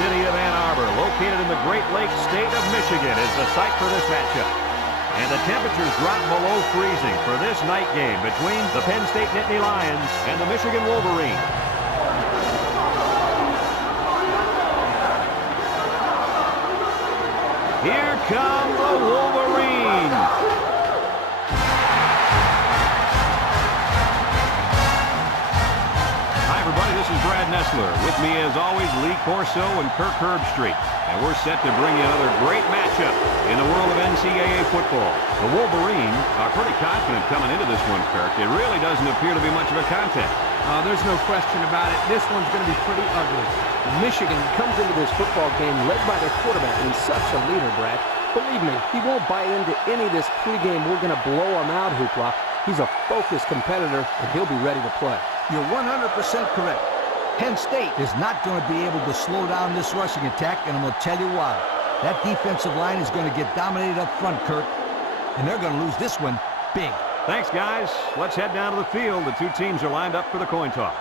city of Ann Arbor, located in the Great Lakes state of Michigan, is the site for this matchup. And the temperatures drop below freezing for this night game between the Penn State Nittany Lions and the Michigan Wolverines. Here come the Wolverines. This is Brad Nessler. With me, as always, Lee Corso and Kirk Herbstreit. And we're set to bring you another great matchup in the world of NCAA football. The Wolverines are pretty confident coming into this one, Kirk. It really doesn't appear to be much of a contest. There's no question about it. This one's going to be pretty ugly. Michigan comes into this football game led by their quarterback, and he's such a leader, Brad. Believe me, he won't buy into any of this pregame "we're going to blow him out" hoopla. He's a focused competitor, and he'll be ready to play. You're 100% correct. Penn State is not going to be able to slow down this rushing attack, and I'm going to tell you why. That defensive line is going to get dominated up front, Kirk, and they're going to lose this one big. Thanks, guys. Let's head down to the field. The two teams are lined up for the coin toss.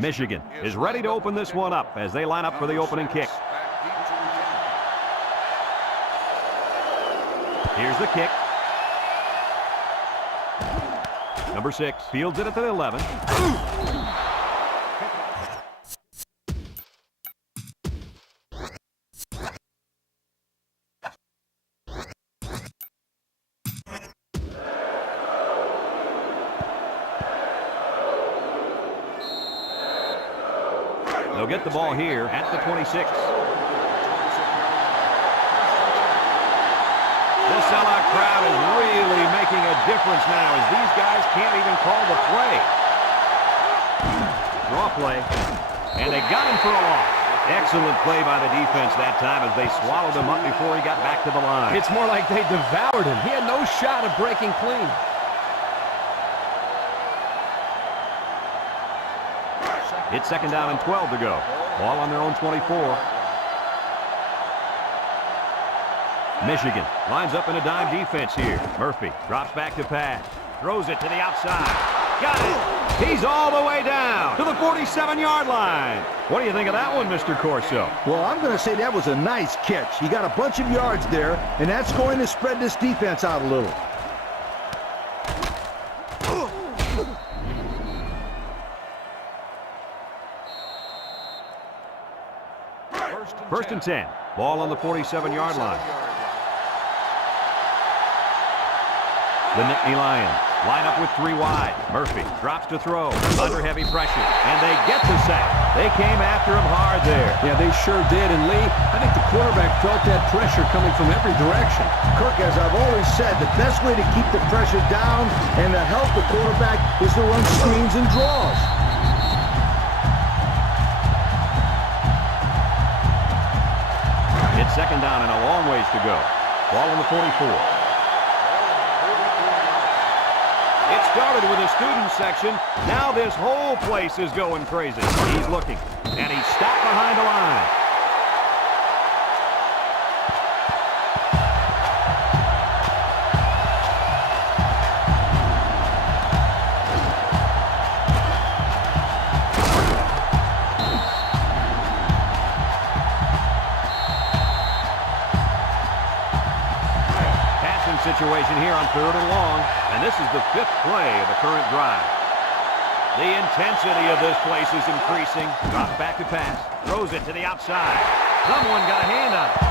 Michigan is ready to open this one up as they line up for the opening kick. Here's the kick. Number 6 fields it at the 11. They'll get the ball here at the 26. This sellout crowd is really making a difference now as these guys can't even call the play. Draw play, and they got him for a loss. Excellent play by the defense that time as they swallowed him up before he got back to the line. It's more like they devoured him. He had no shot of breaking clean. It's second down and 12 to go. Ball on their own 24. Michigan lines up in a dime defense here. Murphy drops back to pass. Throws it to the outside. Got it. He's all the way down to the 47-yard line. What do you think of that one, Mr. Corso? Well, I'm going to say that was a nice catch. He got a bunch of yards there, and that's going to spread this defense out a little. First and 10. Ball on the 47-yard line. The Nittany Lions line up with 3 wide. Murphy drops to throw under heavy pressure, and they get the sack. They came after him hard there. Yeah, they sure did. And Lee, I think the quarterback felt that pressure coming from every direction. Kirk, as I've always said, the best way to keep the pressure down and to help the quarterback is to run screens and draws. It's second down and a long ways to go. Ball on the 44. It started with a student section. Now this whole place is going crazy. He's looking, and he's stopped behind the line. Situation here on 3rd and long, and this is the 5th play of the current drive. The intensity of this place is increasing. Drops back to pass, throws it to the outside. Someone got a hand on it.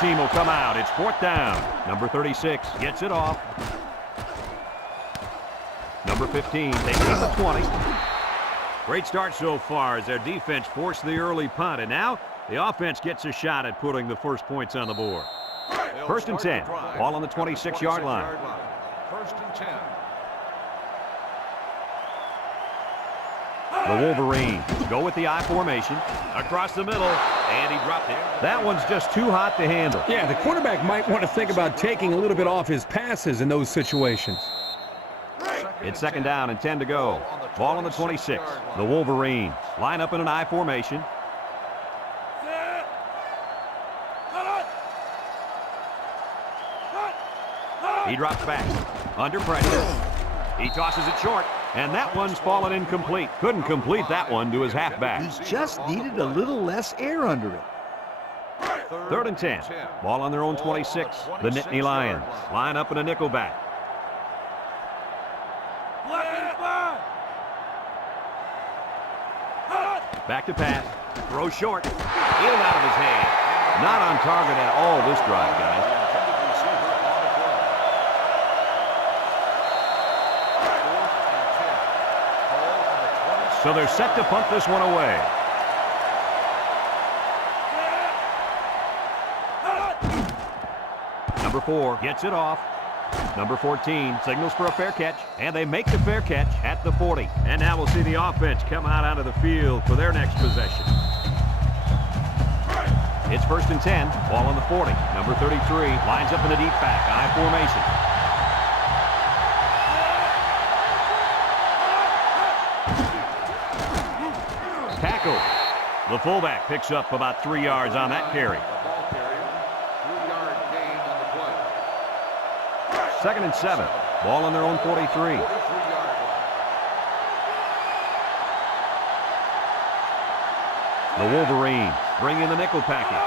Team will come out. It's 4th down. Number 36 gets it off. Number 15 takes it to the 20. Great start so far as their defense forced the early punt, and now the offense gets a shot at putting the first points on the board. First and 10. Ball on the 26-yard line. First and 10. The Wolverines go with the I formation. Across the middle, and he dropped it. That one's just too hot to handle. Yeah, the quarterback might want to think about taking a little bit off his passes in those situations. It's second down and 10 to go. Ball on the 26. The Wolverines line up in an I formation. He drops back. Under pressure. He tosses it short. And that one's fallen incomplete. Couldn't complete that one to his halfback. He just needed a little less air under it. Third and 10. Ball on their own 26. The Nittany Lions line up in a nickelback. Back to pass. Throw short. In and out of his hand. Not on target at all this drive, guys. So they're set to punt this one away. Number 4 gets it off. Number 14 signals for a fair catch, and they make the fair catch at the 40. And now we'll see the offense come out onto the field for their next possession. It's first and 10. Ball on the 40. Number 33 lines up in the deep back. I formation. Tackle. The fullback picks up about 3 yards on that carry. Ball carrier, 3-yard gain on the play. Second and 7. Ball on their own 43. 43-yard line. The Wolverines bring in the nickel package.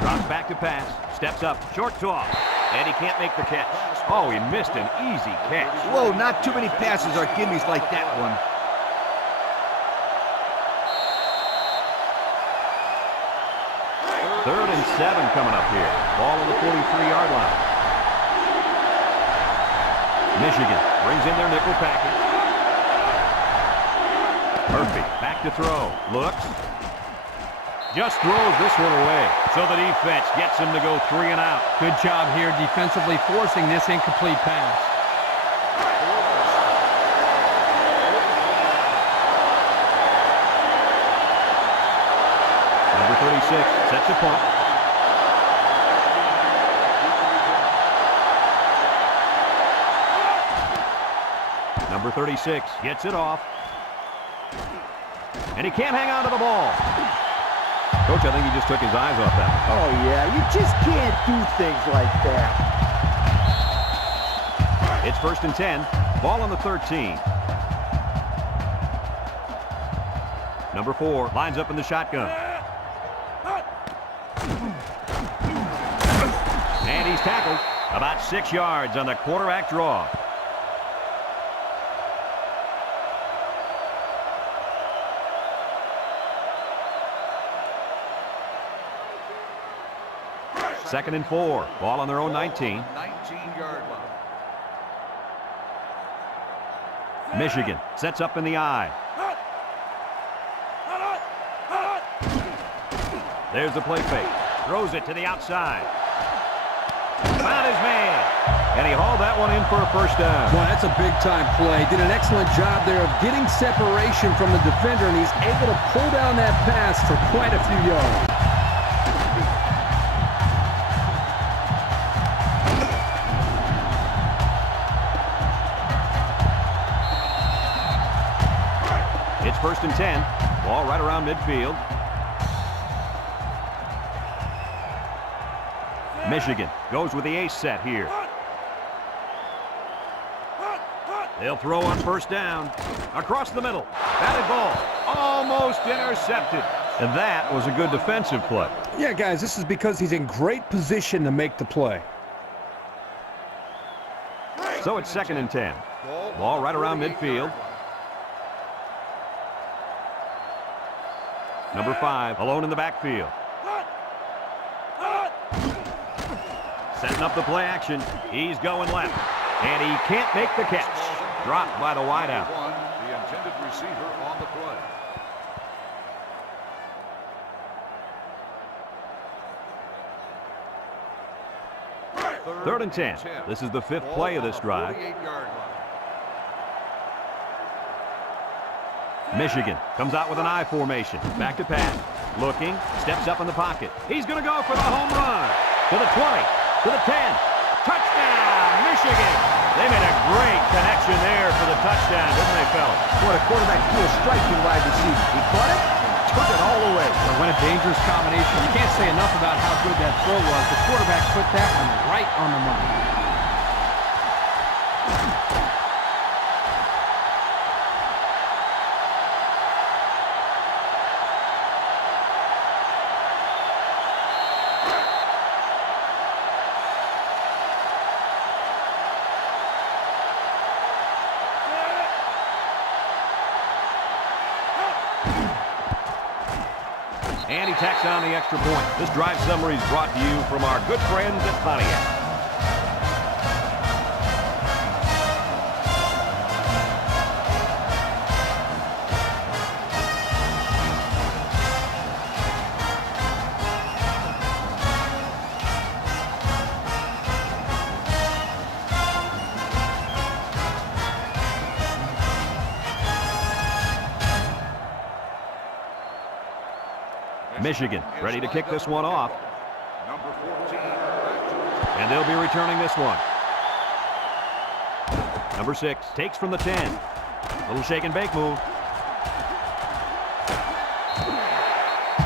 Drops back to pass. Steps up. Short toss. And he can't make the catch. Oh, he missed an easy catch. Whoa, not too many passes are gimmies like that one. Third and 7 coming up here. Ball on the 43-yard line. Michigan brings in their nickel package. Murphy back to throw. Looks. Just throws this one away. So the defense gets him to go 3 and out. Good job here defensively forcing this incomplete pass. Number 36 sets a punt. Number 36 gets it off. And he can't hang on to the ball. Coach, I think he just took his eyes off that. Oh, yeah, you just can't do things like that. It's first and 10. Ball on the 13. Number 4 lines up in the shotgun. And he's tackled about 6 yards on the quarterback draw. Second and 4. Ball on their own 19. 19-yard line. Michigan sets up in the I. There's the play fake. Throws it to the outside. Found his man. And he hauled that one in for a first down. Well, that's a big-time play. Did an excellent job there of getting separation from the defender, and he's able to pull down that pass for quite a few yards. It's first and 10. Ball right around midfield. Michigan goes with the ace set here. They'll throw on first down. Across the middle. Batted ball. Almost intercepted. And that was a good defensive play. Yeah, guys, this is because he's in great position to make the play. So it's second and 10. Ball right around midfield. Number 5 alone in the backfield. Setting up the play action. He's going left. And he can't make the catch. Dropped by the wideout. intended receiver on the play. Third and 10. This is the fifth play of this drive. 48-yard line. Michigan comes out with an I formation. Back to pass. Looking. Steps up in the pocket. He's going to go for the home run. To the 20. To the 10. Touchdown, Michigan. They made a great connection there for the touchdown, didn't they, fellas? What a quarterback threw a striking wide receiver. He caught it, took it all the way. Well, what a dangerous combination. You can't say enough about how good that throw was. The quarterback put that one right on the money. And he tacks on the extra point. This drive summary is brought to you from our good friends at Pontiac. Michigan ready to kick this one off. Number 14, back to And they'll be returning this one. Number 6 takes from the 10. Little shake and bake move.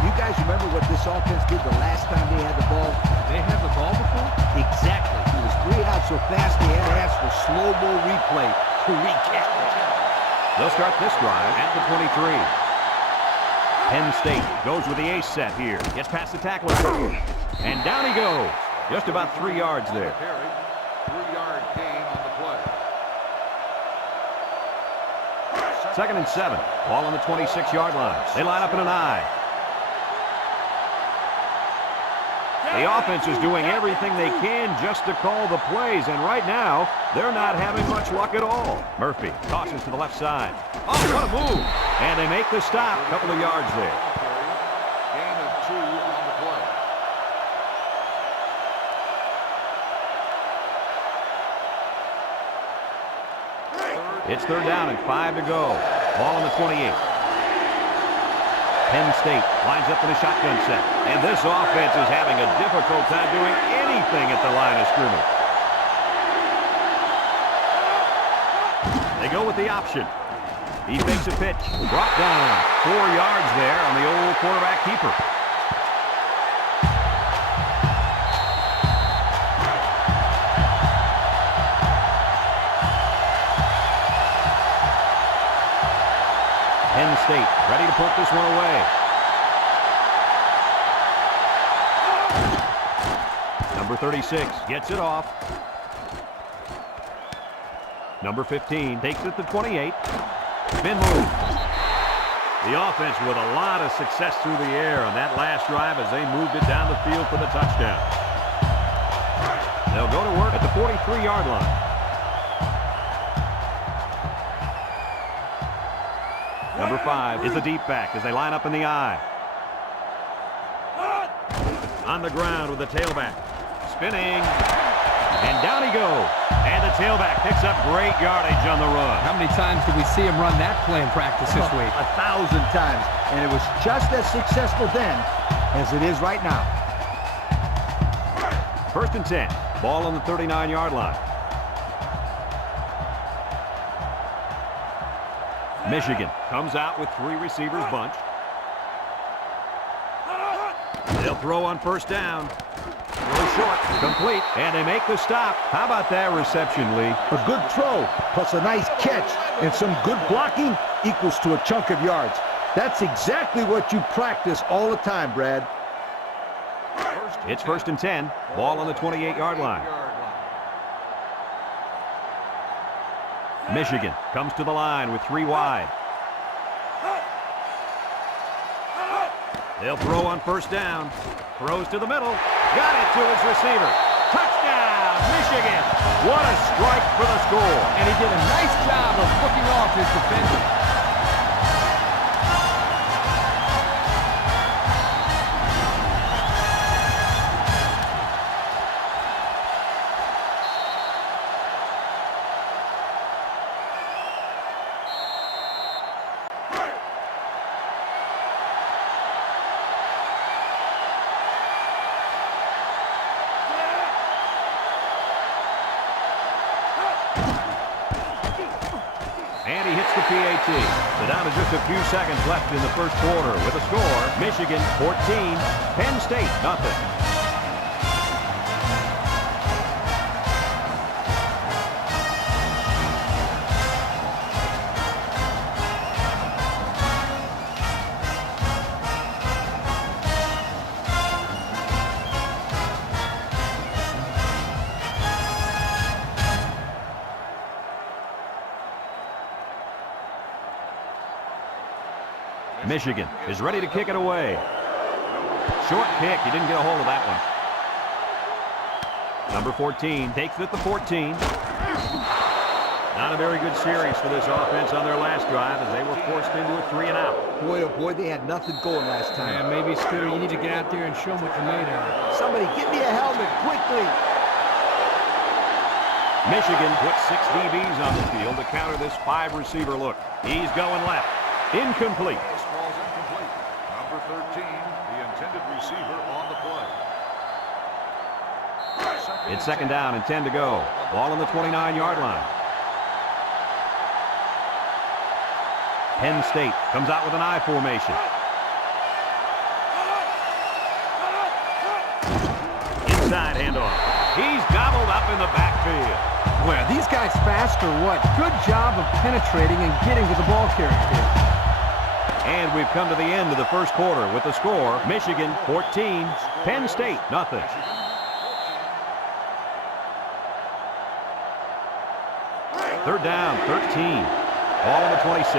You guys remember what this offense did the last time they had the ball? They had the ball before? Exactly. It was 3 out so fast they had to ask for slow-mo replay to recap it. They'll start this drive at the 23. Penn State goes with the ace set here. Gets past the tackler. And down he goes. Just about 3 yards there. carry. 3-yard gain on the play. Second and 7. Ball on the 26-yard line. They line up in an I. The offense is doing everything they can just to call the plays, and right now, they're not having much luck at all. Murphy tosses to the left side. Oh, what a move! And they make the stop. A couple of yards there. Gain of 2 on the play. It's third down and 5 to go. Ball on the 28. Penn State lines up in a shotgun set. And this offense is having a difficult time doing anything at the line of scrimmage. They go with the option. He fakes a pitch. Brought down. 4 yards there on the old quarterback keeper. Penn State ready to put this one away. Number 36 gets it off. Number 15 takes it to 28. Spin move. The offense with a lot of success through the air on that last drive as they moved it down the field for the touchdown. They'll go to work at the 43-yard line. Number 5 is the deep back as they line up in the I. On the ground with the tailback. Spinning. And down he goes. And the tailback picks up great yardage on the run. How many times did we see him run that play in practice this week? 1,000 times. And it was just as successful then as it is right now. First and 10. Ball on the 39-yard line. Michigan comes out with 3 receivers bunched. They'll throw on first down. Throw short, complete, and they make the stop. How about that reception, Lee? A good throw, plus a nice catch, and some good blocking equals to a chunk of yards. That's exactly what you practice all the time, Brad. It's first and 10. Ball on the 28-yard line. Michigan comes to the line with 3 wide. They'll throw on first down. Throws to the middle. Got it to his receiver. Touchdown, Michigan. What a strike for the score. And he did a nice job of looking off his defender. the PAT. So down to just a few seconds left in the first quarter with a score, Michigan 14, Penn State nothing. Michigan is ready to kick it away. Short kick. He didn't get a hold of that one. Number 14 takes it at the 14. Not a very good series for this offense on their last drive as they were forced into a 3-and-out. Boy, oh boy, they had nothing going last time. Yeah, maybe, Scooter, you need to get out there and show them what you're made of. Somebody get me a helmet quickly. Michigan puts 6 DBs on the field to counter this 5-receiver look. He's going left. Incomplete. This ball's incomplete. Number 13, the intended receiver on the play. It's second down and 10 to go. Ball on the 29-yard line. Penn State comes out with an I formation. Inside handoff. He's gobbled up in the backfield. Well, are these guys fast or what? Good job of penetrating and getting to the ball carrier here. And we've come to the end of the first quarter with the score, Michigan 14, Penn State nothing. Third down, 13. Ball on the 26.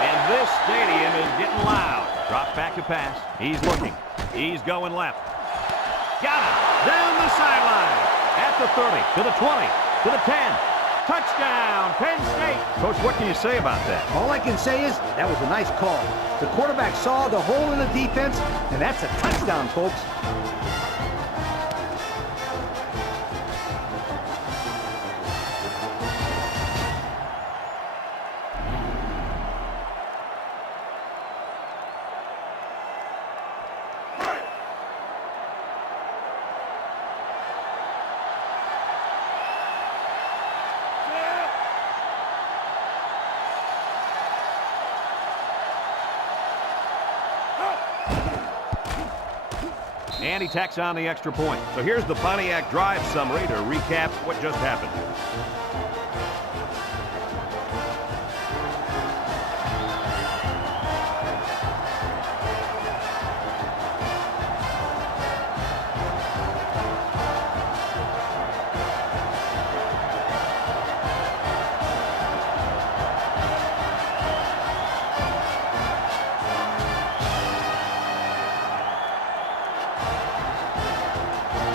And this stadium is getting loud. Drops back to pass. He's looking. He's going left. Got it. Down the sideline. At the 30, to the 20, to the 10. Touchdown, Penn State. Coach, what can you say about that? All I can say is that was a nice call. The quarterback saw the hole in the defense, and that's a touchdown, folks. And he tacks on the extra point. So here's the Pontiac drive summary to recap what just happened.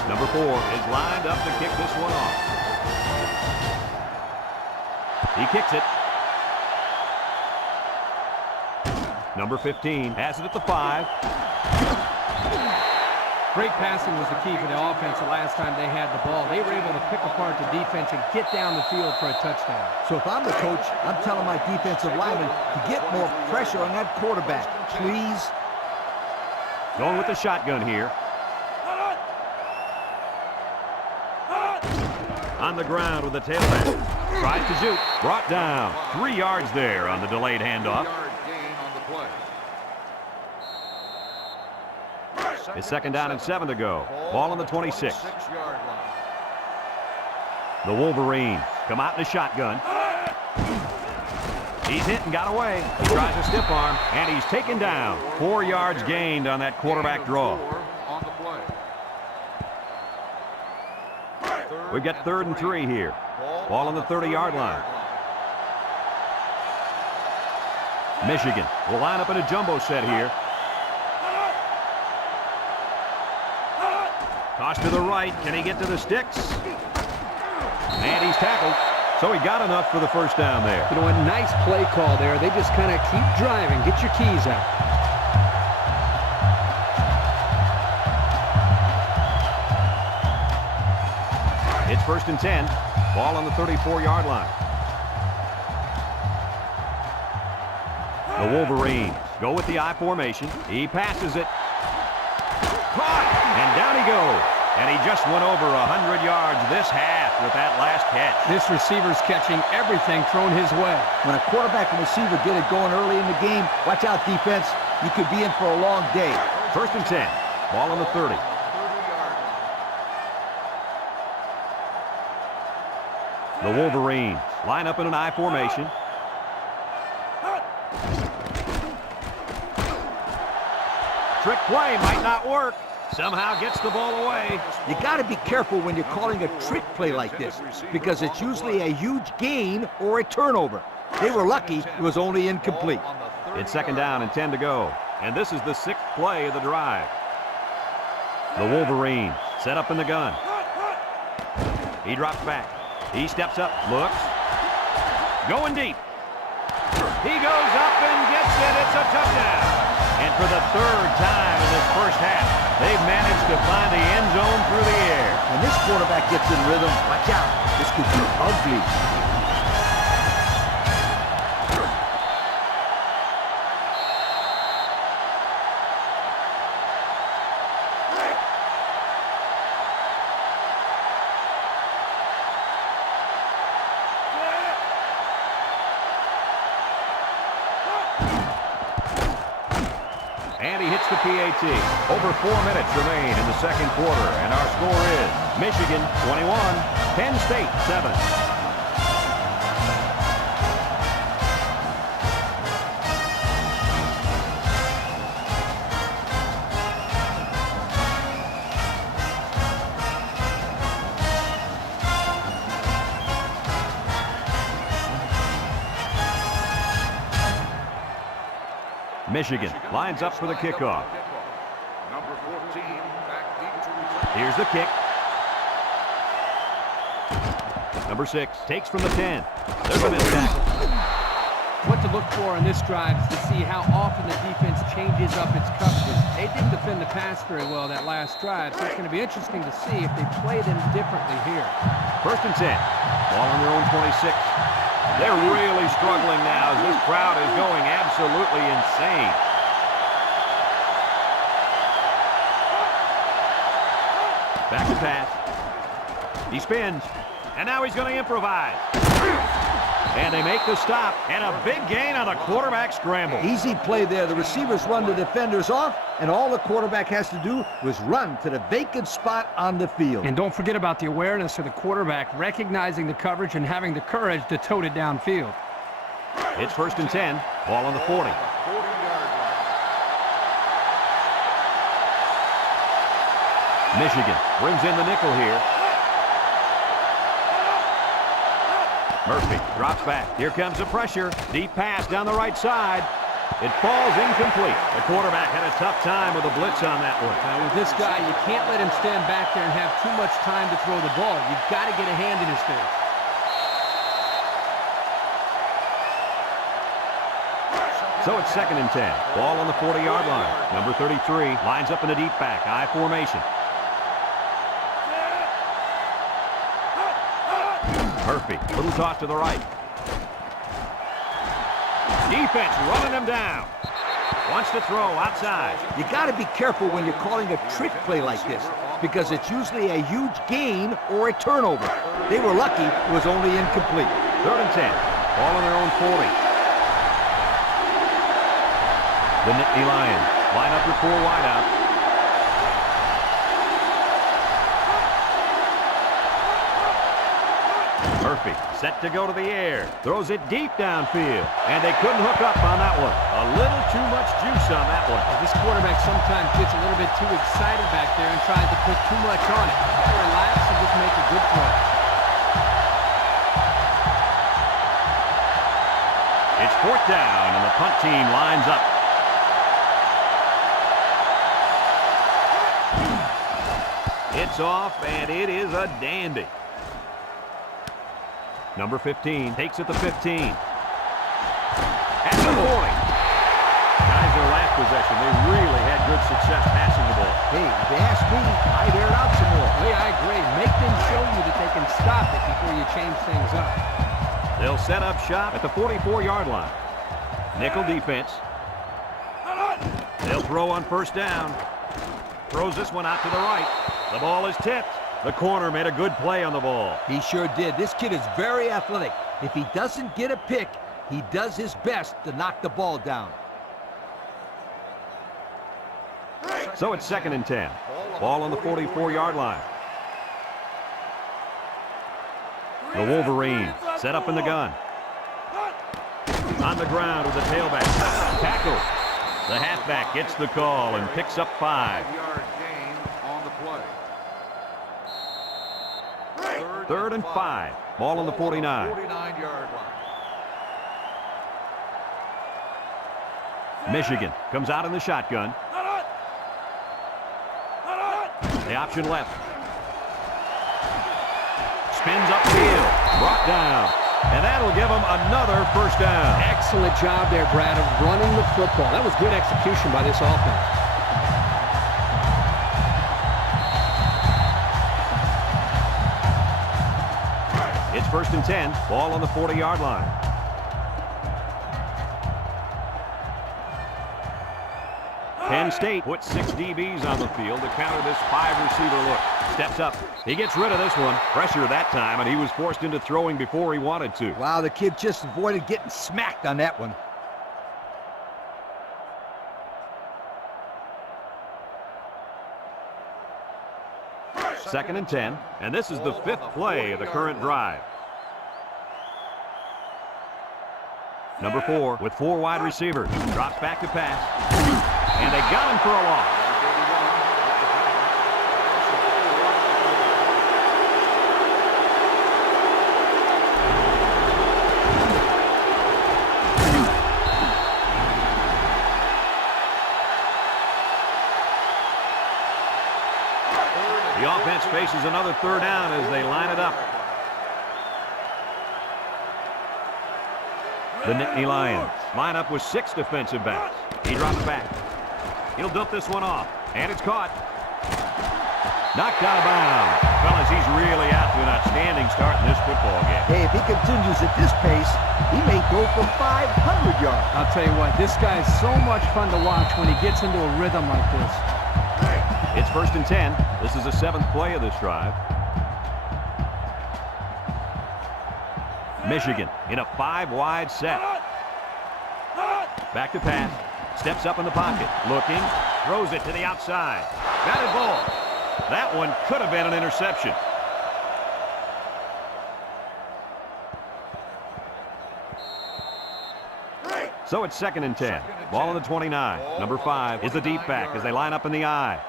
Number 4 is lined up to kick this one off. He kicks it. Number 15 has it at the 5. Great passing was the key for the offense the last time they had the ball. They were able to pick apart the defense and get down the field for a touchdown. So if I'm the coach, I'm telling my defensive linemen to get more pressure on that quarterback, please. Going with the shotgun here. On the ground with the tailback. Tries to shoot. Brought down. 3 yards there on the delayed handoff. 3-yard gain on the play. It's second down and 7 to go. Ball on the 26. 26-yard line. The Wolverines come out in a shotgun. He's hit and got away. He tries a stiff arm, and he's taken down. 4 yards gained on that quarterback draw. On the play. We've got 3rd and 3 here. Ball on the 30-yard line. Michigan will line up in a jumbo set here. Toss to the right. Can he get to the sticks? And he's tackled. So he got enough for the first down there. You know, a nice play call there. They just kind of keep driving. Get your keys out. It's 1st and 10. Ball on the 34-yard line. The Wolverines go with the I formation. He passes it. Caught! And down he goes. And he just went over 100 yards this half with that last catch. This receiver's catching everything thrown his way. When a quarterback and receiver get it going early in the game, watch out, defense. You could be in for a long day. 1st and 10. Ball on the 30. The Wolverines line up in an I formation. Trick play might not work. Somehow gets the ball away. You got to be careful when you're calling a trick play like this, because it's usually a huge gain or a turnover. They were lucky it was only incomplete. It's 2nd down and 10 to go. And this is the 6th play of the drive. The Wolverines set up in the gun. He drops back. He steps up, looks. Going deep. He goes up and gets it. It's a touchdown. And for the 3rd time in this first half, they've managed to find the end zone through the air. When this quarterback gets in rhythm, watch out. This could be ugly. And he hits the PAT. Over 4 minutes remain in the 2nd quarter, and our score is Michigan 21, Penn State 7. Michigan lines up for the kickoff. Number 14, back deep to return. Here's the kick. Number 6 takes from the 10. There's a missed tackle. What to look for in this drive is to see how often the defense changes up its coverage. They didn't defend the pass very well that last drive, so it's going to be interesting to see if they play them differently here. 1st and 10. Ball on their own 26. They're really struggling now as this crowd is going absolutely insane. Back to pass. He spins. And now he's going to improvise. And they make the stop. And a big gain on a quarterback scramble. Easy play there. The receivers run the defenders off, and all the quarterback has to do was run to the vacant spot on the field. And don't forget about the awareness of the quarterback, recognizing the coverage and having the courage to tote it downfield. It's 1st and 10. Ball on the 40. 40-yard line. Michigan brings in the nickel here. Murphy drops back. Here comes the pressure. Deep pass down the right side. It falls incomplete. The quarterback had a tough time with a blitz on that one. Now, with this guy, you can't let him stand back there and have too much time to throw the ball. You've got to get a hand in his face. So it's 2nd and 10. Ball on the 40-yard line. Number 33 lines up in a deep back, I formation. Murphy, little toss to the right. Defense running him down. Wants to throw outside. You got to be careful when you're calling a trick play like this, because it's usually a huge gain or a turnover. They were lucky it was only incomplete. 3rd and 10. Ball on their own 40. The Nittany Lions line up with 4 wideouts. Murphy set to go to the air. Throws it deep downfield. And they couldn't hook up on that one. A little too much juice on that one. This quarterback sometimes gets a little bit too excited back there and tries to put too much on it. You gotta relax and just make a good throw. It's 4th down, and the punt team lines up. It's off, and it is a dandy. Number 15 takes it to 15. At the 40. Guys, their last possession, they really had good success passing the ball. Hey, if they ask me, I'd air it out some more. Hey, I agree. Make them show you that they can stop it before you change things up. They'll set up shop at the 44-yard line. Nickel defense. They'll throw on 1st down. Throws this one out to the right. The ball is tipped. The corner made a good play on the ball. He sure did. This kid is very athletic. If he doesn't get a pick, he does his best to knock the ball down. So it's 2nd and 10. Ball on the 44-yard line. The Wolverines set up in the gun. On the ground with the tailback. Tackle. The halfback gets the call and picks up 5. 5-yard gain on the play. 3rd and 5. Ball on the 49. 49-yard line. Michigan comes out in the shotgun. The option left. Spins upfield. Brought down. And that'll give them another first down. Excellent job there, Brad, of running the football. That was good execution by this offense. It's 1st and 10. Ball on the 40-yard line. Penn State puts 6 DBs on the field to counter this 5-receiver look. Steps up. He gets rid of this one. Pressure that time, and he was forced into throwing before he wanted to. Wow, the kid just avoided getting smacked on that one. Second and 10, and this is the 5th play of the current drive. Number 4 with 4 wide receivers. Drops back to pass. And they got him for a loss. The offense faces another 3rd down as they line it up. The Nittany Lions line up with 6 defensive backs. He drops back. He'll dump this one off, and it's caught. Knocked out of bounds. Fellas, he's really out to an outstanding start in this football game. Hey, if he continues at this pace, he may go for 500 yards. I'll tell you what, this guy is so much fun to watch when he gets into a rhythm like this. It's 1st and 10. This is the 7th play of this drive. Michigan in a 5-wide set. Back to pass. Steps up in the pocket. Looking. Throws it to the outside. Batted ball. That one could have been an interception. So it's 2nd and 10. Ball on the 29. Number 5 is the deep back as they line up in the I.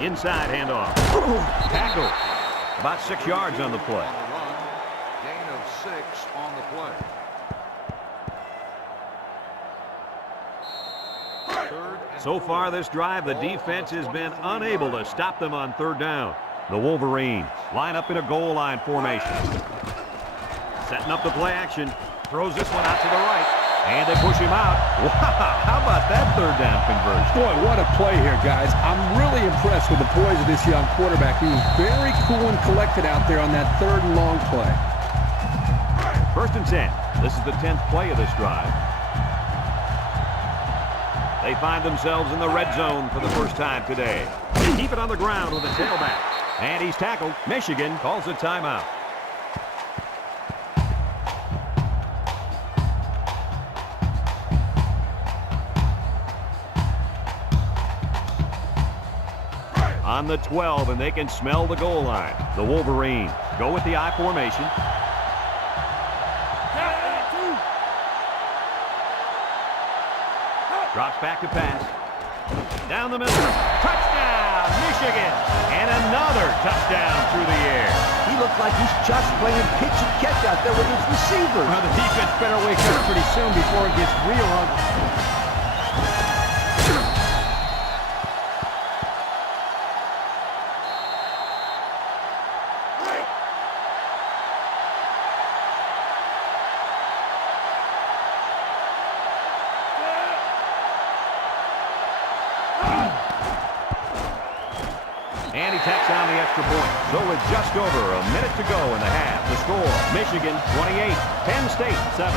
Inside handoff. Tackle. About 6 yards on the play. On the run. Gain of 6 on the play. So far this drive, the defense has been unable to stop them on 3rd down. The Wolverines line up in a goal line formation. Setting up the play action. Throws this one out to the right. And they push him out. Wow, how about that 3rd down conversion? Boy, what a play here, guys. I'm really impressed with the poise of this young quarterback. He was very cool and collected out there on that 3rd and long play. 1st and 10. This is the 10th play of this drive. They find themselves in the red zone for the first time today. They keep it on the ground with a tailback. And he's tackled. Michigan calls a timeout. On the 12, and they can smell the goal line. The Wolverines go with the I formation. Drops back to pass. Down the middle. Touchdown, Michigan. And another touchdown through the air. He looked like he's just playing pitch and catch out there with his receivers. Well, the defense better wake up pretty soon before it gets real ugly. And he tacks on the extra point. So with just over a minute to go in the half, the score, Michigan 28, Penn State 7.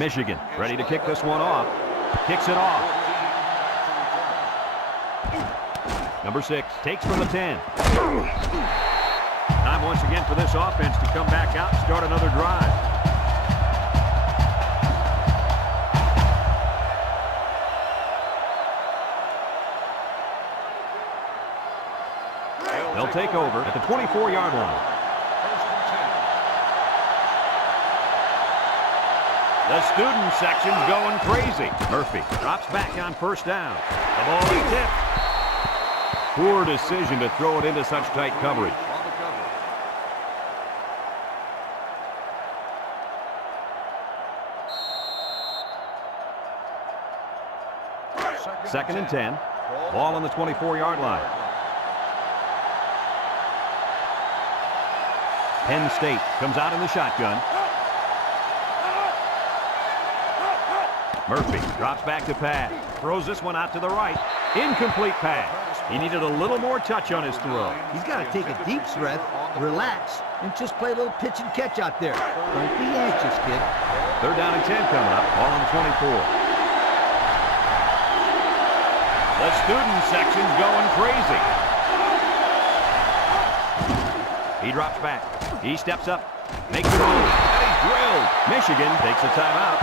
Michigan ready to kick this one off. Kicks it off. Number 6 takes from the 10. Time once again for this offense to come back out and start another drive. They'll take over at the 24-yard line. The student section's going crazy. Murphy drops back on first down. The ball is tipped. Poor decision to throw it into such tight coverage. Second and 10. Ball on the 24-yard line. Penn State comes out in the shotgun. Murphy drops back to pass. Throws this one out to the right. Incomplete pass. He needed a little more touch on his throw. He's got to take a deep breath, relax, and just play a little pitch and catch out there. Don't be anxious, kid. Third down and 10 coming up. Ball on the 24. The student section's going crazy. He drops back. He steps up. Makes a move. And he's drilled. Michigan takes a timeout.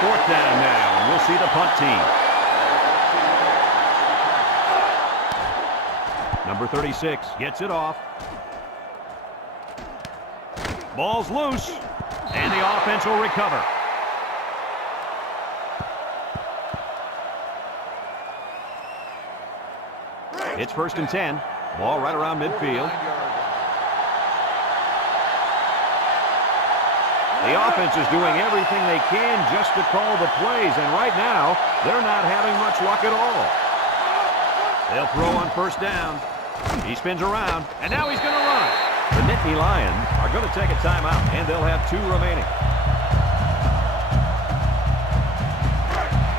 Fourth down now, and we'll see the punt team. Number 36 gets it off. Ball's loose, and the offense will recover. It's first and 10. Ball right around midfield. The offense is doing everything they can just to call the plays, and right now, they're not having much luck at all. They'll throw on first down. He spins around, and now he's going to run. The Nittany Lions are going to take a timeout, and they'll have 2 remaining.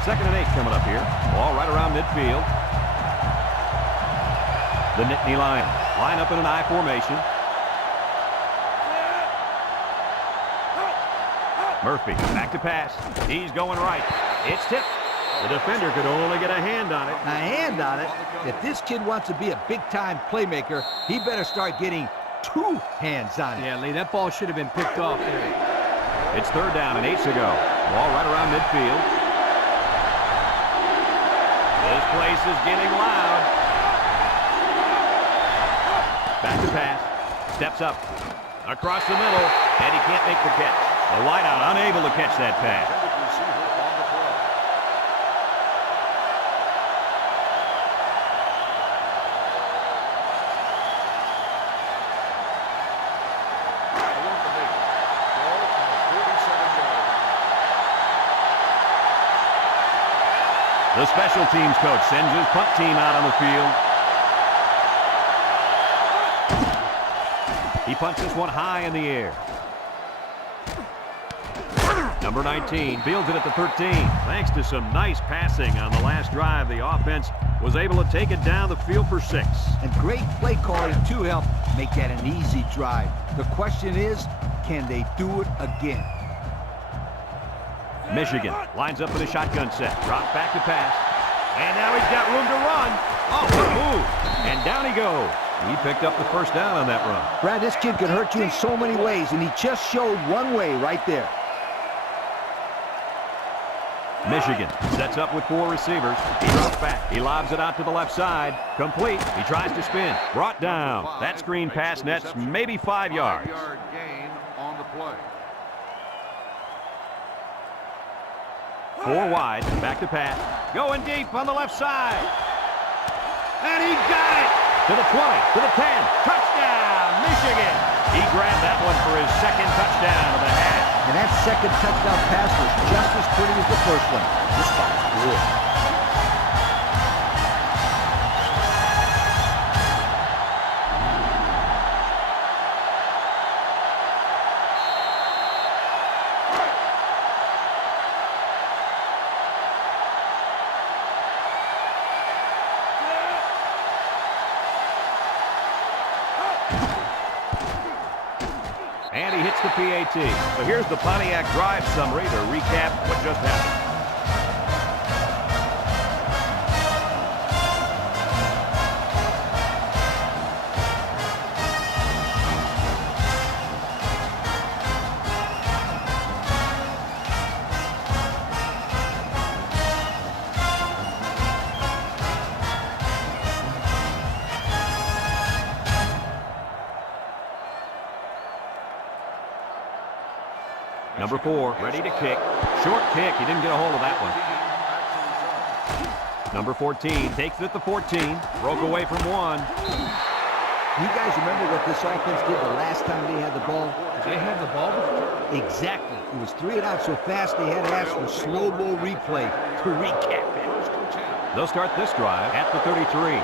Second and 8 coming up here. Ball right around midfield. The Nittany Lions line up in an I formation. Murphy back to pass. He's going right. It's tipped. The defender could only get a hand on it. A hand on it? If this kid wants to be a big-time playmaker, he better start getting 2 hands on it. Yeah, Lee, that ball should have been picked off there. It's third down and 8 to go. Ball right around midfield. This place is getting loud. Back to pass. Steps up. Across the middle. And he can't make the catch. The wideout unable to catch that pass. The special teams coach sends his punt team out on the field. He punts this one high in the air. Number 19 fields it at the 13. Thanks to some nice passing on the last drive, the offense was able to take it down the field for 6. And great play calling to help make that an easy drive. The question is, can they do it again? Michigan lines up in a shotgun set. Drops back to pass. And now he's got room to run. Oh, what a move. And down he goes. He picked up the first down on that run. Brad, this kid could hurt you in so many ways, and he just showed one way right there. Michigan sets up with 4 receivers. He drops back. He lobs it out to the left side. Complete. He tries to spin. Brought down. That screen pass nets maybe 5 yards. 5-yard gain on the play. 4 wide. Back to pass. Going deep on the left side. And he got it. To the 20. To the 10. Touchdown, Michigan. He grabbed that one for his second touchdown of the half. And that second touchdown pass was just as pretty as the first one. This spot's good. gets the PAT. So here's the Pontiac drive summary to recap what just happened. Number 4, ready to kick. Short kick. He didn't get a hold of that one. Number 14 takes it at the 14. Broke away from 1. You guys remember what this offense did the last time they had the ball? They had the ball before? Exactly. It was 3 and out so fast they had to ask for slow-mo replay to recap it. They'll start this drive at the 33.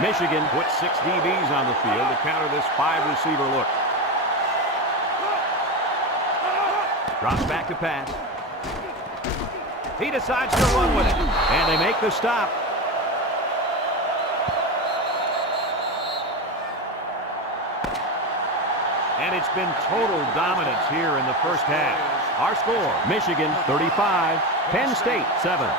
Michigan puts 6 DBs on the field to counter this 5-receiver look. Drops back to pass. He decides to run with it. And they make the stop. And it's been total dominance here in the first half. Our score, Michigan 35, Penn State 7.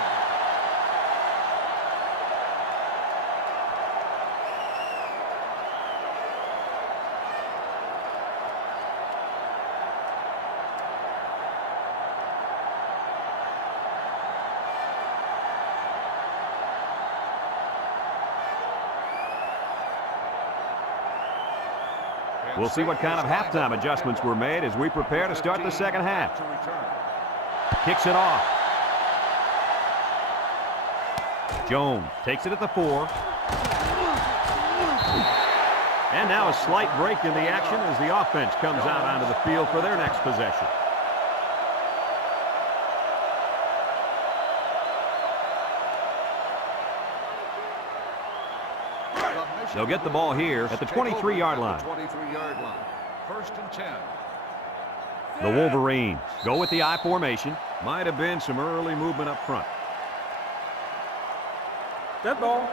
We'll see what kind of halftime adjustments were made as we prepare to start the second half. Kicks it off. Jones takes it at the 4. And now a slight break in the action as the offense comes out onto the field for their next possession. They'll get the ball here at the 23-yard line. 23-yard line. 1st and 10. The Wolverines go with the I formation. Might have been some early movement up front. Dead ball.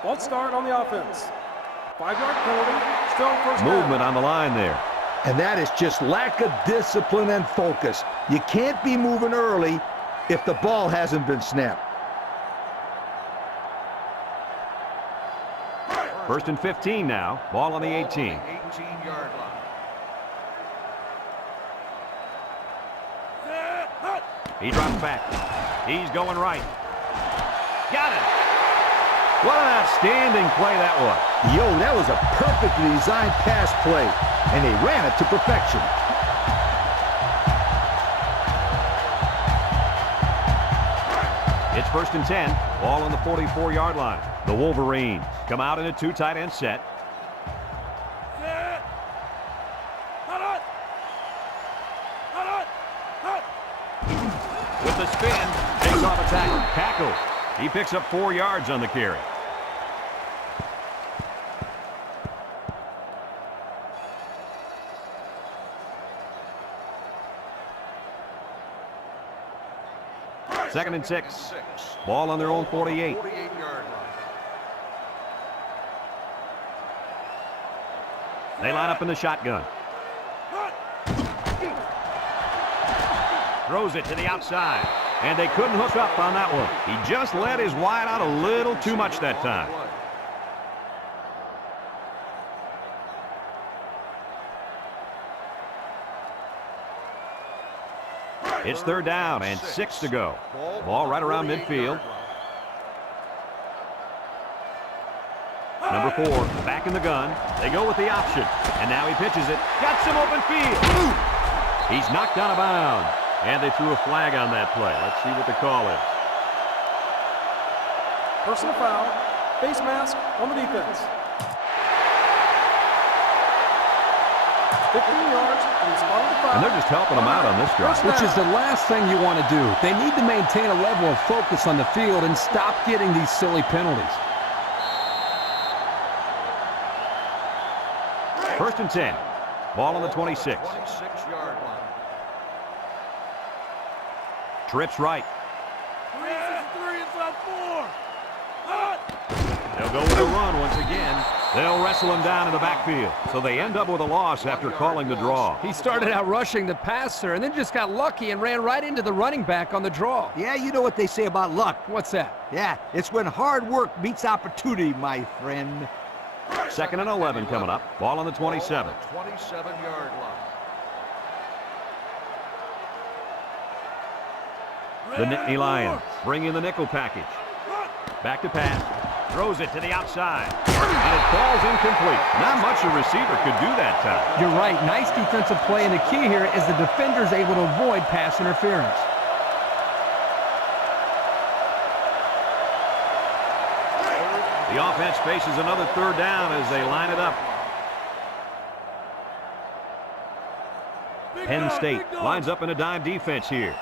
False start on the offense. 5-yard penalty. Still first down. Movement on the line there. And that is just lack of discipline and focus. You can't be moving early if the ball hasn't been snapped. 1st and 15 now. Ball on the 18. 18-yard line. He drops back. He's going right. Got it. What an outstanding play that was. Yo, that was a perfectly designed pass play, and they ran it to perfection. It's 1st and 10. Ball on the 44-yard line. The Wolverines come out in a 2 tight end set. With the spin, takes off a tackle. Tackles. He picks up 4 yards on the carry. Second and 6. Ball on their own 48. 48-yard line. They line up in the shotgun. Throws it to the outside. And they couldn't hook up on that one. He just let his wide out a little too much that time. It's 3rd down and 6 to go. Ball right around midfield. Number 4 back in the gun. They go with the option. And now he pitches it. Got some open field. He's knocked out of bounds. And they threw a flag on that play. Let's see what the call is. Personal foul. Face mask on the defense. 15 yards from the spot of the foul. And they're just helping them out on this drive. Which is the last thing you want to do. They need to maintain a level of focus on the field and stop getting these silly penalties. 1st and 10. Ball on the 26. 26-yard line. Trips right. 3 inside 4. They'll go with a run once again. They'll wrestle him down in the backfield, so they end up with a loss after calling the draw. He started out rushing the passer and then just got lucky and ran right into the running back on the draw. Yeah, you know what they say about luck. What's that? Yeah, it's when hard work meets opportunity, my friend. 2nd and 11 coming up. Ball on the 27. 27-yard line. The Nittany Lions bring in the nickel package. Back to pass. Throws it to the outside. And it falls incomplete. Not much a receiver could do that time. You're right. Nice defensive play, and the key here is the defender's able to avoid pass interference. The offense faces another 3rd down as they line it up. Penn State lines up in a dime defense here.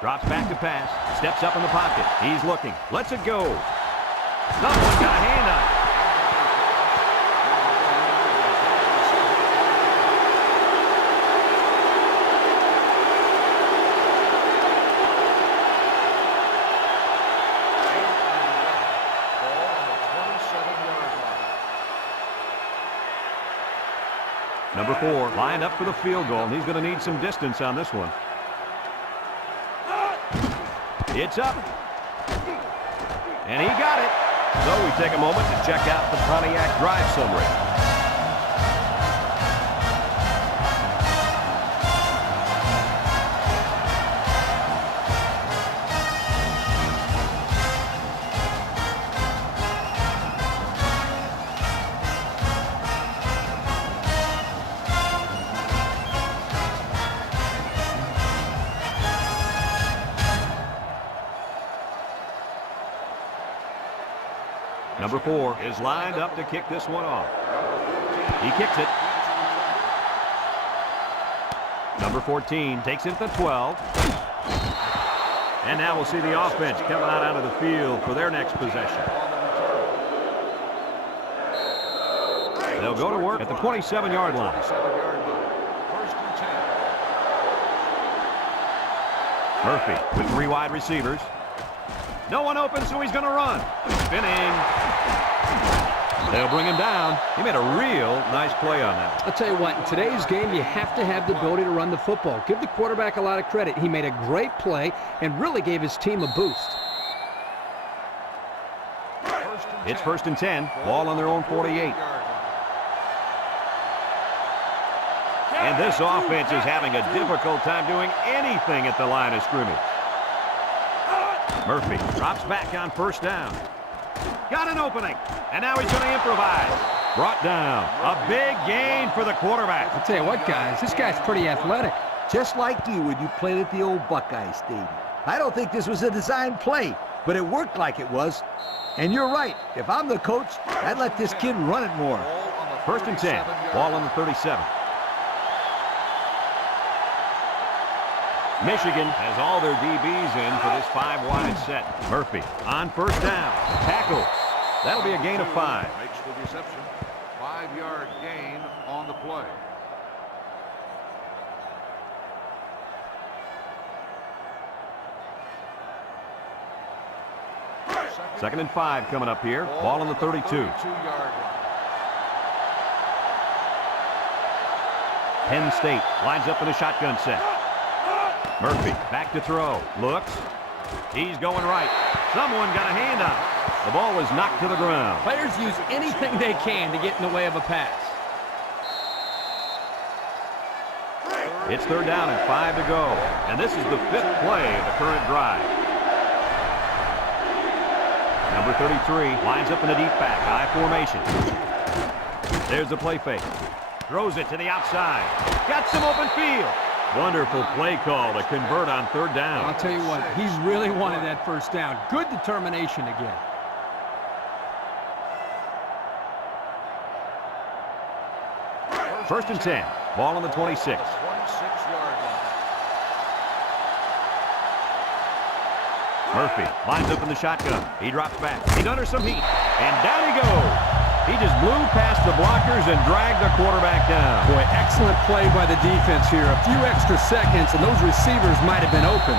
Drops back to pass. Steps up in the pocket. He's looking. Lets it go. Someone got a hand on it. Ball on the 27-yard line. Number 4 lined up for the field goal, and he's going to need some distance on this one. It's up. And he got it. So we take a moment to check out the Pontiac drive summary. Number 4 is lined up to kick this one off. He kicks it. Number 14 takes it to the 12. And now we'll see the offense coming out onto the field for their next possession. They'll go to work at the 27-yard line. 27-yard line. 1st and 10. Murphy with 3 wide receivers. No one open, so he's going to run. Spinning. They'll bring him down. He made a real nice play on that. I'll tell you what, in today's game, you have to have the ability to run the football. Give the quarterback a lot of credit. He made a great play and really gave his team a boost. It's 1st and 10. Ball on their own 48. And this offense is having a difficult time doing anything at the line of scrimmage. Murphy drops back on 1st down. Got an opening, and now he's going to improvise. Brought down. A big gain for the quarterback. I'll tell you what, guys, this guy's pretty athletic. Just like you when you played at the old Buckeye Stadium. I don't think this was a design play, but it worked like it was. And you're right. If I'm the coach, I'd let this kid run it more. 1st and 10. Ball on the 37. Michigan has all their DBs in for this 5-wide set. Murphy on 1st down. Tackle. That'll be a gain of 5. Makes the reception. 5-yard gain on the play. 2nd and 5 coming up here. Ball on the 32. 32-yard line. Penn State lines up in a shotgun set. Murphy back to throw. Looks. He's going right. Someone got a hand on it. The ball is knocked to the ground. Players use anything they can to get in the way of a pass. It's 3rd down and 5 to go. And this is the 5th play of the current drive. Number 33 lines up in a deep back, I formation. There's the play fake. Throws it to the outside. Got some open field. Wonderful play call to convert on 3rd down. I'll tell you what, he's really wanted that 1st down. Good determination again. First and 10. Ball on the 26. 26-yard line. Murphy lines up in the shotgun. He drops back. He's under some heat. And down he goes. He just blew past the blockers and dragged the quarterback down. Boy, excellent play by the defense here. A few extra seconds, and those receivers might have been open.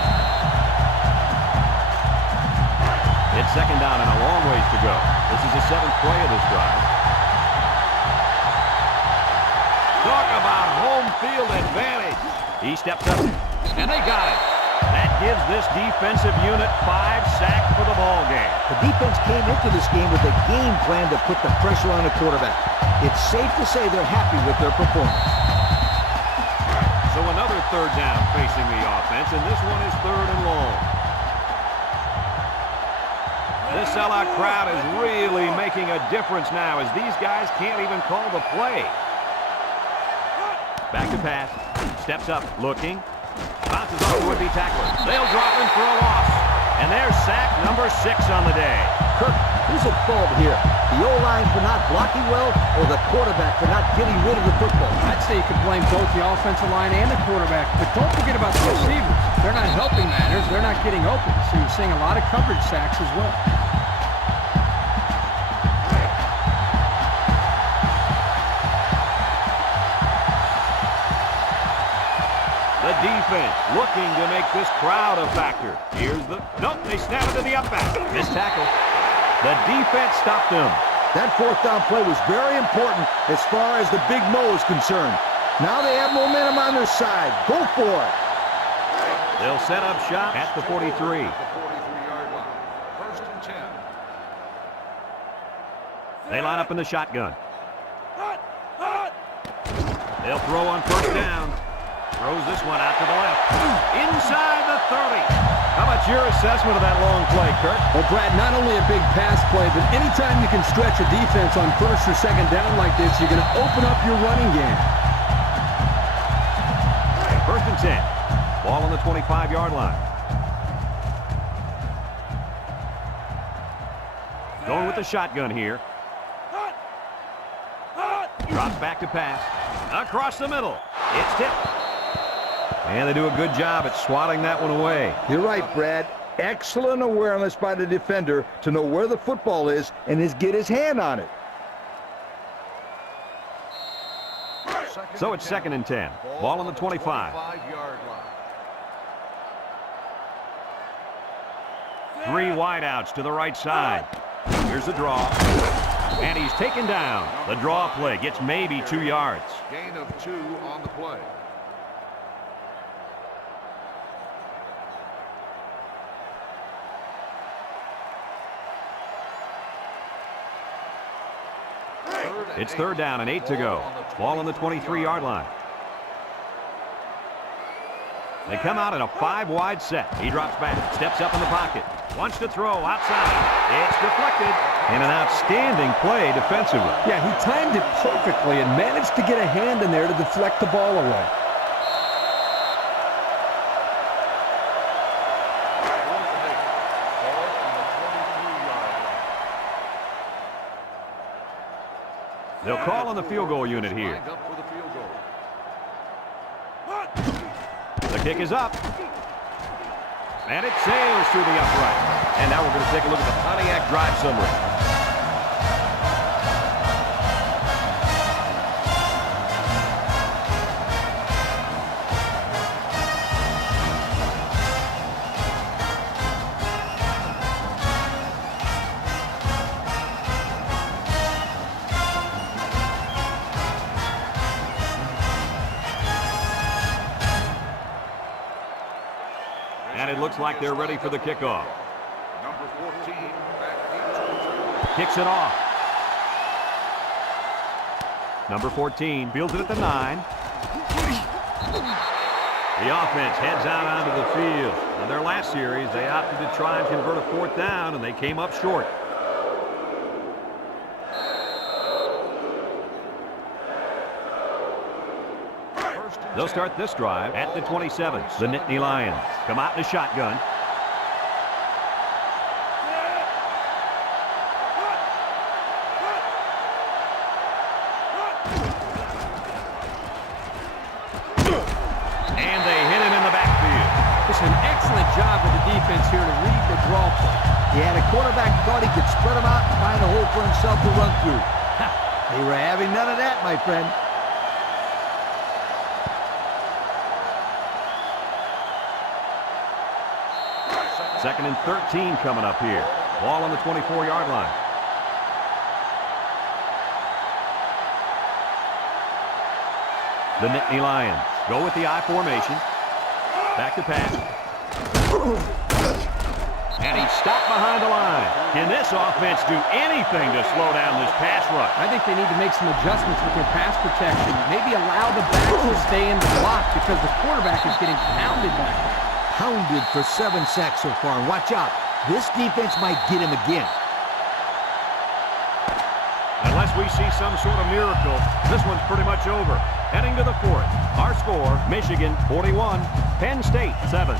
It's 2nd down and a long ways to go. This is the 7th play of this drive. field advantage. He steps up, and they got it. That gives this defensive unit 5 sacks for the ball game. The defense came into this game with a game plan to put the pressure on the quarterback. It's safe to say they're happy with their performance. So another third down facing the offense, and this one is 3rd and long. This sellout crowd is really making a difference now as these guys can't even call the play. Back to pass. Steps up, looking. Bounces off the would-be tackler. They'll drop him for a loss. And there's sack number 6 on the day. Kirk, who's at fault here? The O-line for not blocking well or the quarterback for not getting rid of the football? I'd say you could blame both the offensive line and the quarterback, but don't forget about the receivers. They're not helping matters. They're not getting open, so you're seeing a lot of coverage sacks as well. The defense looking to make this crowd a factor. Here's the... Nope, they snap it to the up back. Missed tackle. The defense stopped them. That 4th down play was very important as far as the Big Mo is concerned. Now they have momentum on their side. Go for it. They'll set up shop at the 43. The 43-yard line. 1st and 10. They line up in the shotgun. They'll throw on 1st down. Throws this one out to the left. Inside the 30. How about your assessment of that long play, Kurt? Well, Brad, not only a big pass play, but anytime you can stretch a defense on 1st or 2nd down like this, you're going to open up your running game. 1st and 10. Ball on the 25-yard line. Going with the shotgun here. Drops back to pass. Across the middle. It's tipped. And they do a good job at swatting that one away. You're right, Brad. Excellent awareness by the defender to know where the football is and get his hand on it. So it's 2nd and 10. Ball on the 25. 25-yard line. 3 wideouts to the right side. Here's the draw. And he's taken down. The draw play gets maybe 2 yards. Gain of 2 on the play. It's 3rd down and 8 to go. Ball on the 23-yard line. They come out in a 5-wide set. He drops back, steps up in the pocket, wants to throw outside. It's deflected. And an outstanding play defensively. Yeah, he timed it perfectly and managed to get a hand in there to deflect the ball away. They'll call on the field goal unit here. The kick is up. And it sails through the upright. And now we're going to take a look at the Pontiac drive summary. And it looks like they're ready for the kickoff. Number 14, back Kicks it off. Number 14 fields it at the 9. The offense heads out onto the field. In their last series, they opted to try and convert a 4th down, and they came up short. They'll start this drive at the 27. The Nittany Lions come out in a shotgun. And they hit him in the backfield. It's an excellent job of the defense here to read the draw play. Yeah, the quarterback thought he could spread them out and find a hole for himself to run through. They were having none of that, my friend. 2nd and 13 coming up here. Ball on the 24-yard line. The Nittany Lions go with the I formation. Back to pass. And he's stopped behind the line. Can this offense do anything to slow down this pass rush? I think they need to make some adjustments with their pass protection. Maybe allow the backs to stay in the block because the quarterback is getting pounded back there. Pounded for 7 sacks so far. And watch out. This defense might get him again. Unless we see some sort of miracle, this one's pretty much over. Heading to the fourth. Our score, Michigan 41, Penn State 7.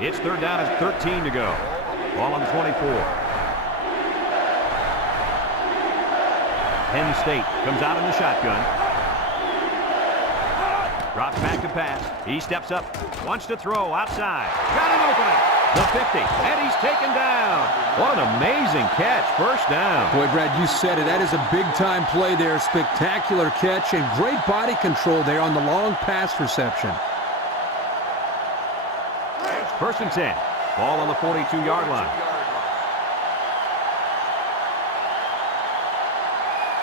It's third down and 13 to go. Ball on the 24. Penn State comes out in the shotgun. Drops back to pass. He steps up. Wants to throw outside. Got an opening. The 50. And he's taken down. What an amazing catch. First down. Boy, Brad, you said it. That is a big-time play there. Spectacular catch and great body control there on the long pass reception. First and 10. Ball on the 42-yard line.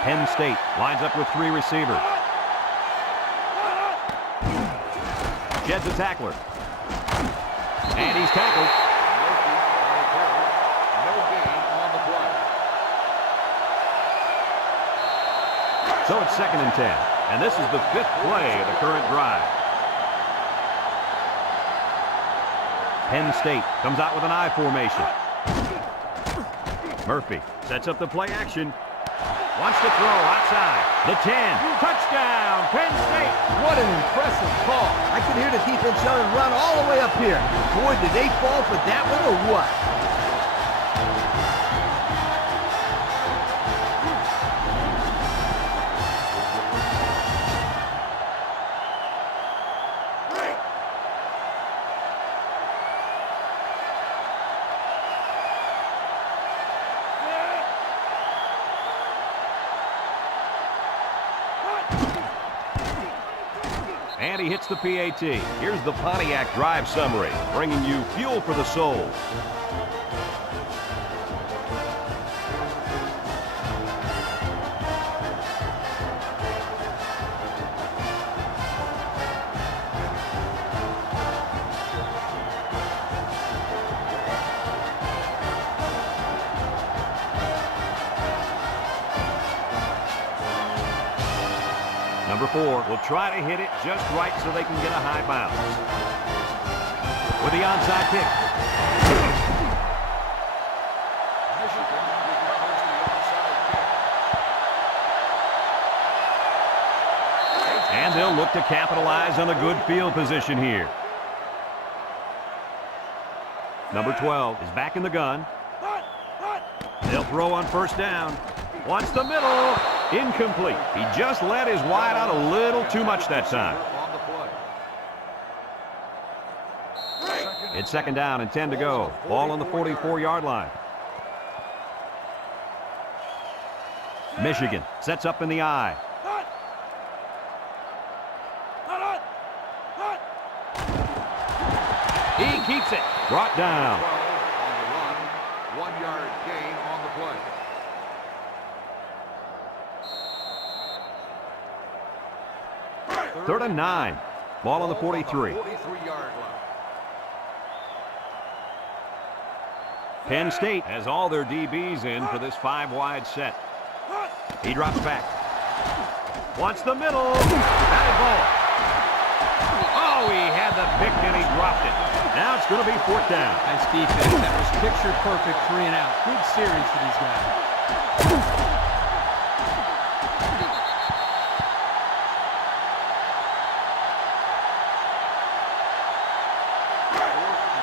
Penn State lines up with 3 receivers. Sheds a tackler. And he's tackled. No gain on the play. So it's second and 10. And this is the 5th play of the current drive. Penn State comes out with an I formation. Murphy sets up the play action. Wants to throw outside. The 10. Touchdown, Penn State. What an impressive call. I can hear the defense yelling, run all the way up here. Boy, did they fall for that one or what? And he hits the PAT. Here's the Pontiac drive summary, bringing you fuel for the soul. Number 4 will try to hit it just right so they can get a high bounce. With the onside kick. Michigan recovers the onside kick. And they'll look to capitalize on the good field position here. Number 12 is back in the gun. They'll throw on first down. Wants the middle. Incomplete. He just let his wide out a little too much that time. It's second down and 10 to go. Ball on the 44-yard line. Michigan sets up in the I. He keeps it. Brought down. 12 on the run. 1-yard gain on the play. Third and 9. Ball on the 43. 43-yard line. Penn State has all their DBs in for this 5-wide set. He drops back. Wants the middle. Batted ball. Oh, he had the pick and he dropped it. Now it's going to be fourth down. Nice defense. That was picture perfect 3 and out. Good series for these guys.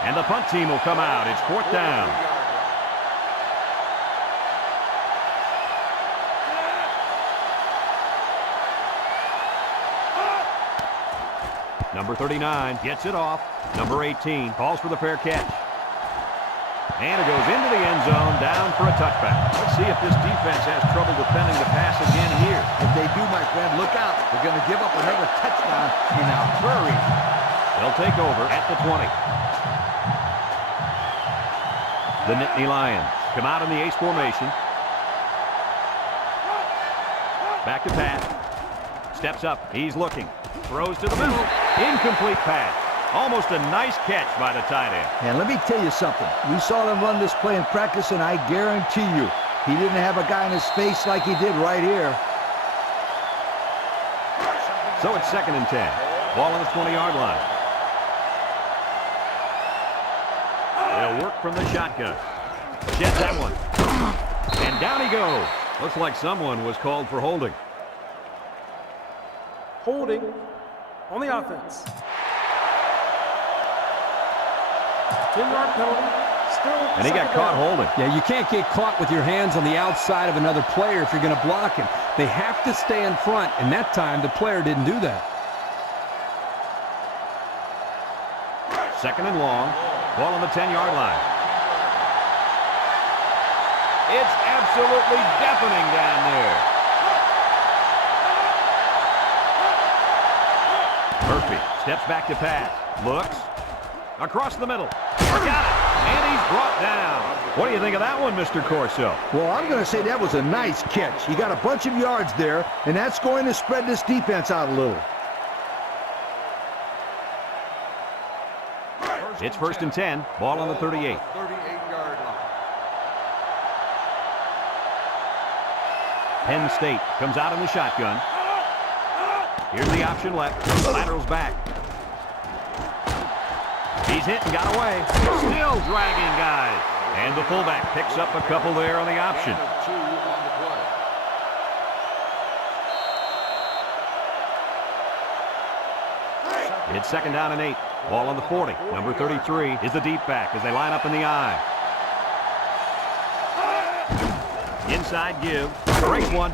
And the punt team will come out. It's fourth down. Number 39 gets it off. Number 18 calls for the fair catch. And it goes into the end zone, down for a touchback. Let's see if this defense has trouble defending the pass again here. If they do, my friend, look out. They're going to give up another touchdown in a hurry. They'll take over at the 20. The Nittany Lions come out in the ace formation. Back to pass. Steps up. He's looking. Throws to the middle. Incomplete pass. Almost a nice catch by the tight end. And let me tell you something. We saw them run this play in practice, and I guarantee you, he didn't have a guy in his face like he did right here. So it's 2nd and 10. Ball on the 20-yard line. They'll work from the shotgun. Gets that one. And down he goes. Looks like someone was called for holding. Holding on the offense. 10-yard penalty. Still And he got caught holding. Yeah, you can't get caught with your hands on the outside of another player if you're going to block him. They have to stay in front, and that time the player didn't do that. 2nd and long. Ball on the 10-yard line. It's absolutely deafening down there. Murphy steps back to pass. Looks. Across the middle. Got it. And he's brought down. What do you think of that one, Mr. Corso? Well, I'm going to say that was a nice catch. He got a bunch of yards there, and that's going to spread this defense out a little. It's 1st and 10. Ball on the 38. 38-yard line. Penn State comes out in the shotgun. Here's the option left. Laterals back. He's hit and got away. Still dragging guys. And the fullback picks up a couple there on the option. Gain of 2 on the play. It's 2nd down and 8. Ball on the 40. Number 33 is the deep back as they line up in the I. Inside give. Great one.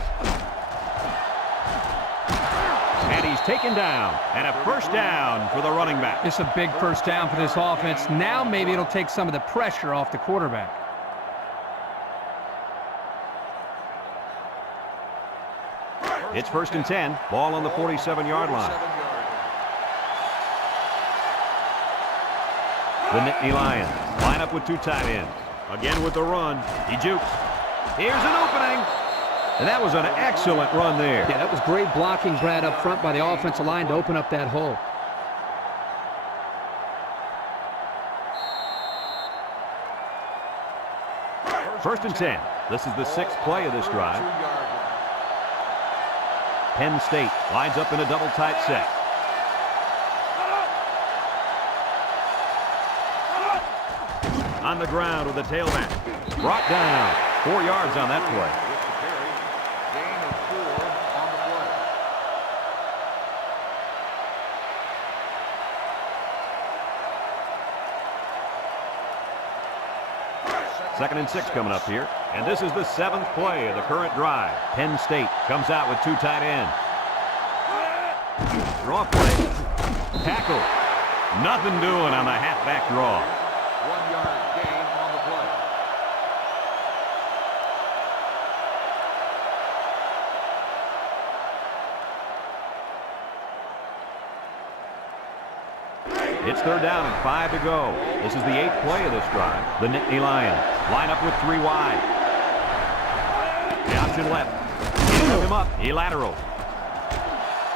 And he's taken down. And a 1st down for the running back. It's a big 1st down for this offense. Now maybe it'll take some of the pressure off the quarterback. It's 1st and 10. Ball on the 47-yard line. The Nittany Lions line up with 2 tight ends. Again with the run. He jukes. Here's an opening. And that was an excellent run there. Yeah, that was great blocking, Brad, up front by the offensive line to open up that hole. First and 10. This is the 6th play of this drive. Penn State lines up in a double tight set. On the ground with the tailback. Brought down. 4 yards on that play. Gain of 4 on the play. 2nd and 6 coming up here. And this is the 7th play of the current drive. Penn State comes out with 2 tight ends. Draw play. Tackle. Nothing doing on the halfback draw. 1 yard gain on the play. It's 3rd down and 5 to go. This is the 8th play of this drive. The Nittany Lions line up with 3 wide. The option left. He him up. He lateral.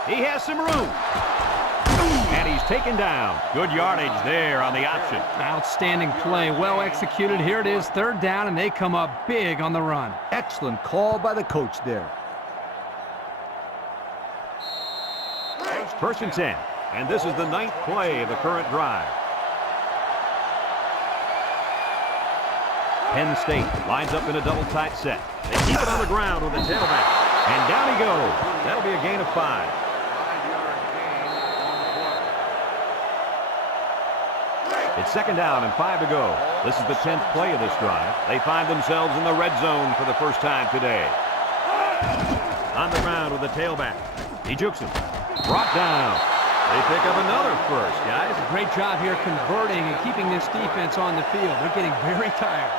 He has some room. And he's taken down. Good yardage there on the option. Outstanding play. Well executed. Here it is, 3rd down, and they come up big on the run. Excellent call by the coach there. 1st and 10. And this is the 9th play of the current drive. Penn State lines up in a double tight set. They keep it on the ground with the tailback. And down he goes. That'll be a gain of 5. 5-yard gain on the play. It's 2nd down and 5 to go. This is the 10th play of this drive. They find themselves in the red zone for the first time today. On the ground with the tailback. He jukes him. Brought down. They pick up another 1st, guys. Great job here converting and keeping this defense on the field. They're getting very tired.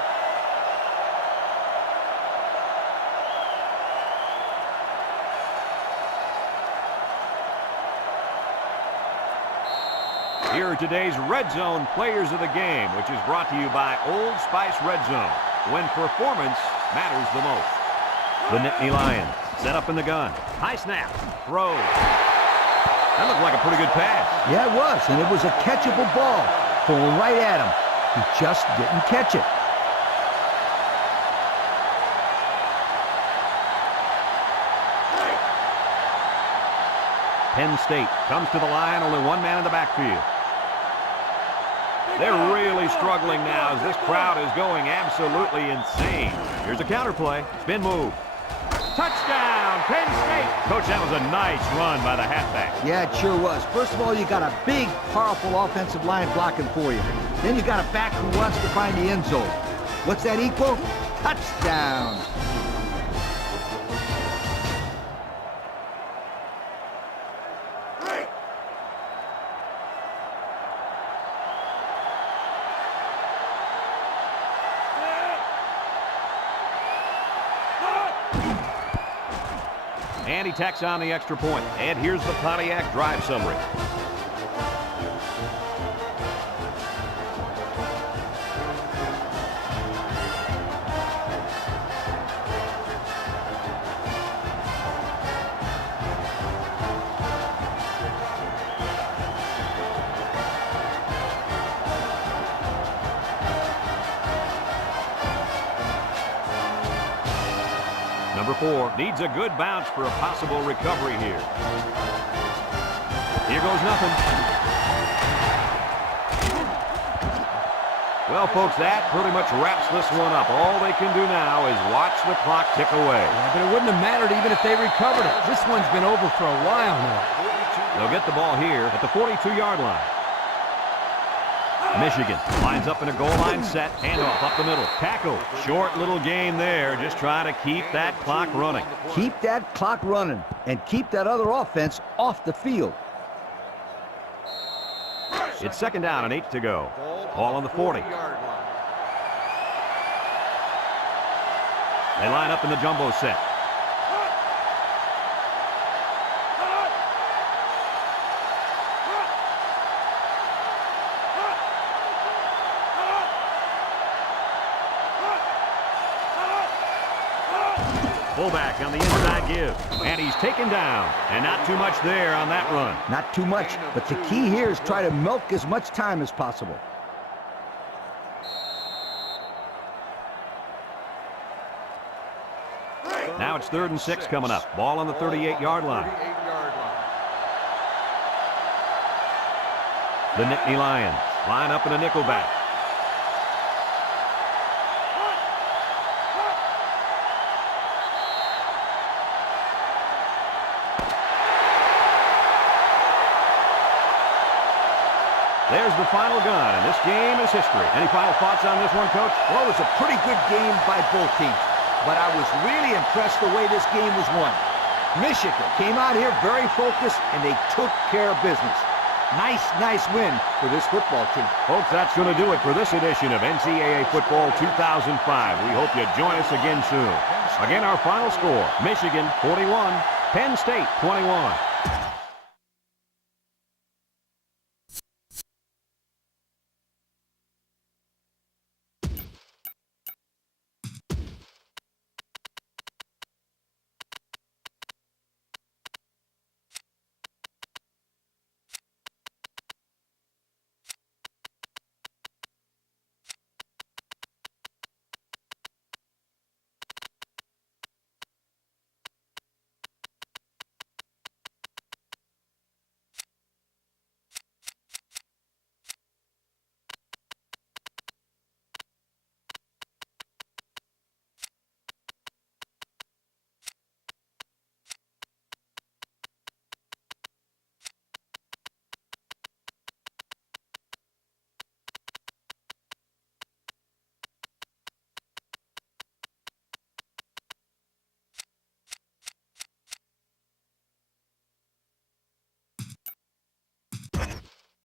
Here are today's Red Zone Players of the Game, which is brought to you by Old Spice Red Zone, when performance matters the most. The Nittany Lions Set up in the gun. High snap. Throw. That looked like a pretty good pass. Yeah, it was, and it was a catchable ball. Thrown right at him. He just didn't catch it. Penn State comes to the line, only one man in the backfield. They're really struggling now as this crowd is going absolutely insane. Here's a counter play. Spin move. Touchdown, Penn State. Coach, that was a nice run by the halfback. Yeah, it sure was. First of all, you got a big, powerful offensive line blocking for you. Then you got a back who wants to find the end zone. What's that equal? Touchdown. And he tacks on the extra point. And here's the Pontiac drive summary. Number 4 needs a good bounce for a possible recovery here. Here goes nothing. Well, folks, that pretty much wraps this one up. All they can do now is watch the clock tick away. Yeah, but it wouldn't have mattered even if they recovered it. This one's been over for a while now. They'll get the ball here at the 42-yard line. Michigan lines up in a goal line set. Handoff up the middle. Tackle. Short little gain there. Just trying to keep that clock running. Keep that clock running and keep that other offense off the field. It's 2nd down and 8 to go. Ball on the 40. They line up in the jumbo set. Fullback on the inside give. And he's taken down. And not too much there on that run. Not too much, but the key here is try to milk as much time as possible. Now it's 3rd and 6 coming up. Ball on the 38-yard line. The Nittany Lions line up in a nickelback. There's the final gun, and this game is history. Any final thoughts on this one, Coach? Well, it was a pretty good game by both teams, but I was really impressed the way this game was won. Michigan came out here very focused, and they took care of business. Nice win for this football team. Folks, that's going to do it for this edition of NCAA Football 2005. We hope you join us again soon. Again, our final score, Michigan 41, Penn State 21.